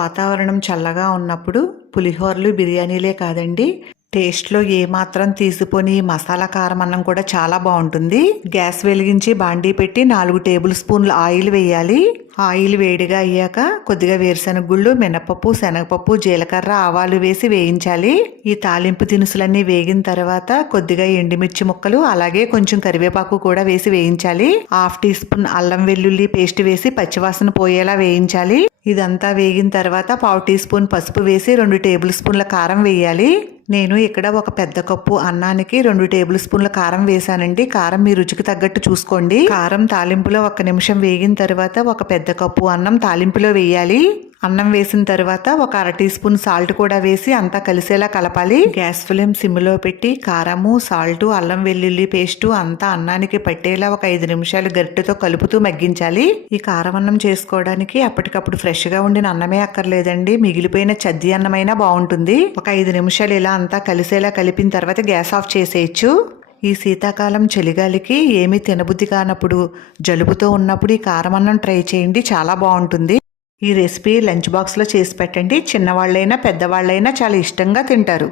వాతావరణం చల్లగా ఉన్నప్పుడు పులిహోరలు, బిర్యానీలే కాదండి, టేస్ట్లో ఏమాత్రం తీసిపోని మసాలా కారం అన్నం కూడా చాలా బాగుంటుంది. గ్యాస్ వెలిగించి బాండీ పెట్టి 4 టేబుల్ స్పూన్ల ఆయిల్ వేయాలి. ఆయిల్ వేడిగా అయ్యాక కొద్దిగా వేరుశనగ గుళ్ళు, మినపప్పు, శనగపప్పు, జీలకర్ర, ఆవాలు వేసి వేయించాలి. ఈ తాలింపు దినుసులన్నీ వేగిన తర్వాత కొద్దిగా ఎండుమిర్చి ముక్కలు, అలాగే కొంచెం కరివేపాకు కూడా వేసి వేయించాలి. 1/2 టీ స్పూన్ అల్లం వెల్లుల్లి పేస్ట్ వేసి పచ్చివాసన పోయేలా వేయించాలి. ఇదంతా వేగిన తర్వాత 1/4 టీ స్పూన్ పసుపు వేసి 2 టేబుల్ స్పూన్ల కారం వేయాలి. నేను ఇక్కడ ఒక పెద్ద కప్పు అన్నానికి 2 టేబుల్ స్పూన్ల కారం వేసానండి. కారం మీ రుచికి తగ్గట్టు చూసుకోండి. కారం తాలింపులో 1 నిమిషం వేగిన తర్వాత ఒక పెద్ద కప్పు అన్నం తాలింపులో వేయాలి. అన్నం వేసిన తర్వాత ఒక 1/2 టీ స్పూన్ సాల్ట్ కూడా వేసి అంతా కలిసేలా కలపాలి. గ్యాస్ ఫ్లేమ్ సిమ్లో పెట్టి కారము, సాల్ట్, అల్లం వెల్లుల్లి పేస్టు అంతా అన్నానికి పట్టేలా ఒక 5 నిమిషాలు గరిటెతో కలుపుతూ మగ్గించాలి. ఈ కారం అన్నం చేసుకోవడానికి అప్పటికప్పుడు ఫ్రెష్గా ఉండిన అన్నమే అక్కర్లేదండి, మిగిలిపోయిన చద్ది అన్నమైనా బాగుంటుంది. ఒక 5 నిమిషాలు ఇలా అంతా కలిసేలా కలిపిన తర్వాత గ్యాస్ ఆఫ్ చేసేయచ్చు. ఈ శీతాకాలం చలిగాలికి ఏమీ తినబుద్ధి కానప్పుడు, జలుబుతో ఉన్నప్పుడు ఈ కారం అన్నం ట్రై చేయండి, చాలా బాగుంటుంది. ఈ రెసిపీ లంచ్ బాక్స్లో చేసి పెట్టండి. చిన్నవాళ్ళైనా పెద్దవాళ్ళైనా చాలా ఇష్టంగా తింటారు.